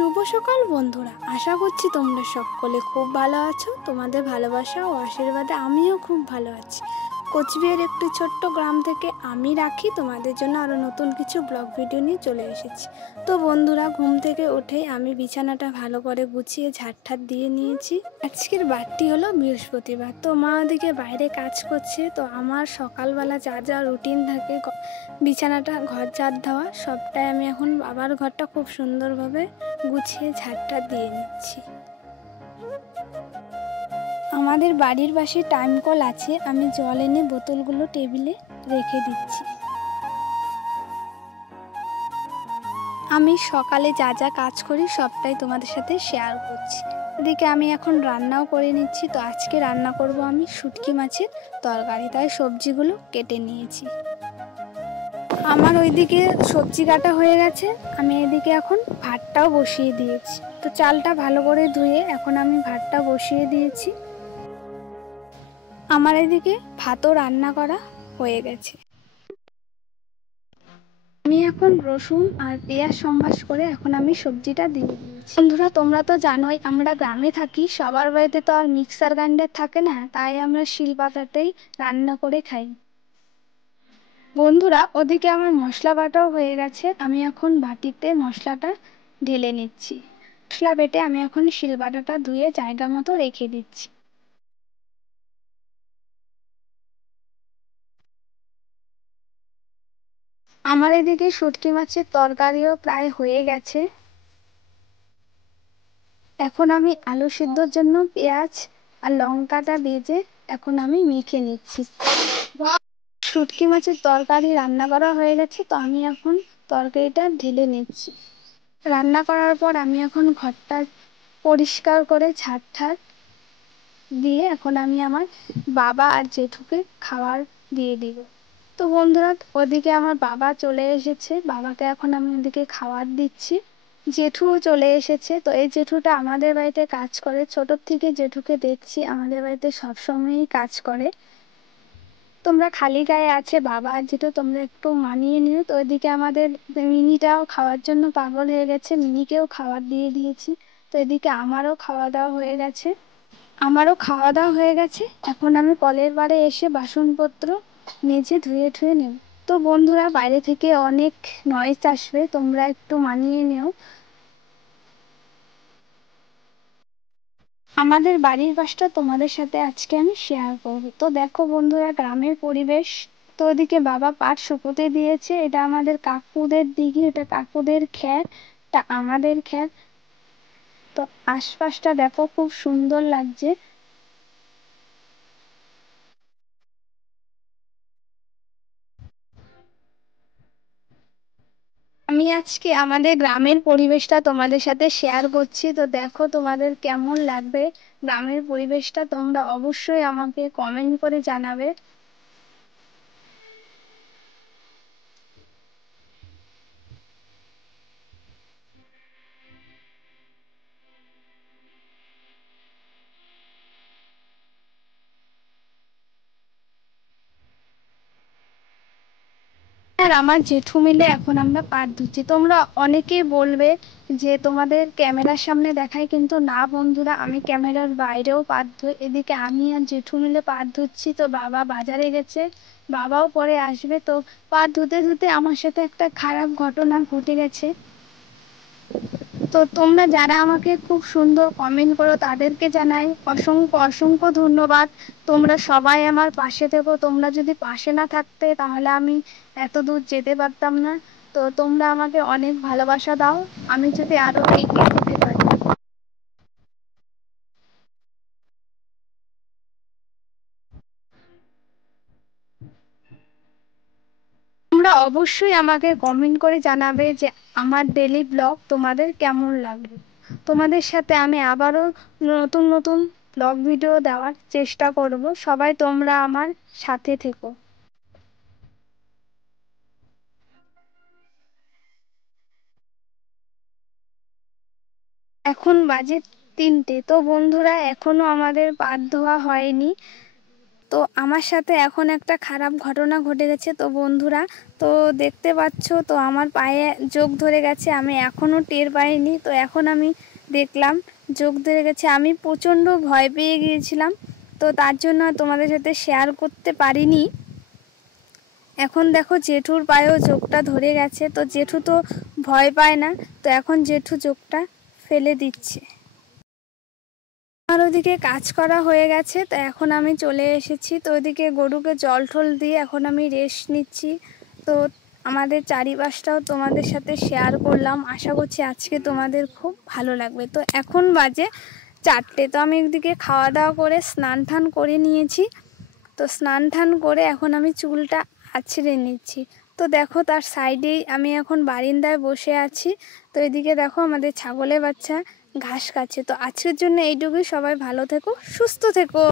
শুভ সকাল বন্ধুরা, আশা করছি তোমরা সকলে খুব ভালো আছো। তোমাদের ভালোবাসা ও আশীর্বাদে আমিও খুব ভালো আছি। কোচবিহার একটি ছোট্ট গ্রাম থেকে আমি রাখি তোমাদের জন্য আরও নতুন কিছু ব্লগ ভিডিও নিয়ে চলে এসেছি। তো বন্ধুরা, ঘুম থেকে উঠেই আমি বিছানাটা ভালো করে গুছিয়ে ঝাড় দিয়ে নিয়েছি। আজকের বারটি হলো বৃহস্পতিবার। তো মা ওদিকে বাইরে কাজ করছে। তো আমার সকালবেলা যা যা রুটিন থাকে, বিছানাটা ঘর ঝাড় দেওয়া, সবটাই আমি এখন বাবার ঘরটা খুব সুন্দরভাবে গুছিয়ে ঝাড়টা দিয়ে নিচ্ছি। আমাদের বাড়ির পাশে টাইম কল আছে, আমি জল এনে বোতলগুলো টেবিলে রেখে দিচ্ছি। আমি সকালে যা যা কাজ করি সবটাই তোমাদের সাথে শেয়ার করছি। এদিকে আমি এখন রান্নাও করে নিচ্ছি। তো আজকে রান্না করব আমি শুটকি মাছের তরকারি, তাই সবজিগুলো কেটে নিয়েছি। আমার ওইদিকে সবজি কাটা হয়ে গেছে, আমি এদিকে এখন ভাতটাও বসিয়ে দিয়েছি। তো চালটা ভালো করে ধুয়ে এখন আমি ভাতটা বসিয়ে দিয়েছি। আমার এদিকে ভাতও রান্না করা হয়ে গেছে। আমি এখন রসুন আর পেঁয়াজ সম্বাস করে এখন আমি সবজিটা দিয়ে দিয়েছি। বন্ধুরা, তোমরা তো জানোই আমরা গ্রামে থাকি, সবার বাড়িতে তো আর মিক্সার গ্রাইন্ডার থাকে না, তাই আমরা শিলপাটাতেই রান্না করে খাই। বন্ধুরা, ওদিকে আমার মশলা বাটাও হয়ে গেছে, আমি এখন বাটিতে মশলাটা ঢেলে নিচ্ছি। মশলা বেটে আমি এখন শিলবাটাটা ধুয়ে জায়গা মতো রেখে দিচ্ছি। আমার এদিকে শুটকি মাছের তরকারিও প্রায় হয়ে গেছে। এখন আমি আলু সিদ্ধর জন্য পেঁয়াজ আর লঙ্কাটা ভেজে এখন আমি মেখে নিচ্ছি। শুটকি মাছের তরকারি রান্না করা হয়ে গেছে, তো আমি এখন তরকারিটা ঢেলে নিচ্ছি। রান্না করার পর আমি এখন ঘরটা পরিষ্কার করে ঝাড় দিয়ে এখন আমি আমার বাবা আর জেঠুকে খাবার দিয়ে দিব। তো বন্ধুরা, ওদিকে আমার বাবা চলে এসেছে, বাবাকে এখন আমি ওদিকে খাবার দিচ্ছি। জেঠুও চলে এসেছে। তো এই জেঠুটা আমাদের বাড়িতে কাজ করে, ছোটোর থেকে জেঠুকে দেখছি আমাদের বাড়িতে সবসময়ই কাজ করে। তোমরা খালি গায়ে আছে বাবা আর জেঠু, তোমরা একটু মানিয়ে নিও। তো ওইদিকে আমাদের মিনিটাও খাওয়ার জন্য পাগল হয়ে গেছে, মিনিকেও খাবার দিয়ে দিয়েছি। তো এদিকে আমারও খাওয়া দাওয়া হয়ে গেছে। এখন আমি কলের পাড়ে এসে বাসনপত্র মেজে ধুয়ে নেব। তো বন্ধুরা, বাইরে থেকে অনেক নয়েজ আসবে, তোমরা একটু মানিয়ে নিও। আমাদের বাড়ির পাশটা তোমাদের সাথে আজকে আমি শেয়ার করব। তো দেখো বন্ধুরা, গ্রামের পরিবেশ। তো ওদিকে বাবা পাট শুকোতে দিয়েছে, এটা আমাদের কাকুদের দিঘি, এটা কাকুদের খ্যাত, এটা আমাদের খ্যাত। তো আশপাশটা দেখো খুব সুন্দর লাগছে। আমি আজকে আমাদের গ্রামের পরিবেশটা তোমাদের সাথে শেয়ার করছি। তো দেখো তোমাদের কেমন লাগবে গ্রামের পরিবেশটা, তোমরা অবশ্যই আমাকে কমেন্ট করে জানাবে। আর আমার জেঠু মিলে এখন আমরা পাট ধুচ্ছি। তোমরা অনেকেই বলবে যে তোমাদের ক্যামেরার সামনে দেখায়, কিন্তু না বন্ধুরা, আমি ক্যামেরার বাইরেও পাট ধুই। এদিকে আমি আর জেঠু মিলে পাট ধুচ্ছি। তো বাবা বাজারে গেছে, বাবাও পরে আসবে। তো পাট ধুতে ধুতে আমার সাথে একটা খারাপ ঘটনা ঘটে গেছে। তো তোমরা যারা আমাকে খুব সুন্দর কমেন্ট করো তাদেরকে জানাই অসংখ্য অসংখ্য ধন্যবাদ। তোমরা সবাই আমার পাশে থেকো, তোমরা যদি পাশে না থাকতে তাহলে আমি এত দূর যেতে পারতাম না। তো তোমরা আমাকে অনেক ভালোবাসা দাও, আমি যদি আরো এগিয়ে যেতে পারি। তোমরা অবশ্যই আমাকে কমেন্ট করে জানাবে যে আমার ডেইলি ব্লগ তোমাদের কেমন লাগবে। তোমাদের সাথে আমি আবারও নতুন নতুন ব্লগ ভিডিও দেওয়ার চেষ্টা করব। সবাই তোমরা আমার সাথে থেকো। এখন বাজে 3টে। তো বন্ধুরা, এখনো আমাদের পাট ধোয়া হয়নি। তো আমার সাথে এখন একটা খারাপ ঘটনা ঘটে গেছে তো বন্ধুরা। তো দেখতে পাচ্ছ তো আমার পায়ে যোগ ধরে গেছে, আমি এখনও টের পাইনি। তো এখন আমি দেখলাম যোগ ধরে গেছে, আমি প্রচণ্ড ভয় পেয়ে গিয়েছিলাম। তো তার জন্য তোমাদের সাথে শেয়ার করতে পারিনি। এখন দেখো জেঠুর পায়েও যোগটা ধরে গেছে, তো জেঠু তো ভয় পায় না, তো এখন জেঠু যোগটা ফেলে দিচ্ছে। আমার ওদিকে কাজ করা হয়ে গেছে, তো এখন আমি চলে এসেছি। তো ওইদিকে গরুকে জল টল দিয়ে এখন আমি রেস্ট নিচ্ছি। তো আমাদের চারিপাশটাও তোমাদের সাথে শেয়ার করলাম, আশা করছি আজকে তোমাদের খুব ভালো লাগবে। তো এখন বাজে 4টে, তো আমি একদিকে খাওয়া দাওয়া করে স্নান টান করে নিয়েছি। তো স্নান টান করে এখন আমি চুলটা আঁচড়ে নিচ্ছি। তো দেখো তার সাইডেই আমি এখন বারান্দায় বসে আছি। তো এদিকে দেখো আমাদের ছাগলের বাচ্চা ঘাস খাচ্ছে। তো আজকের জন্য এইটুকুই, সবাই ভালো থেকো, সুস্থ থেকো।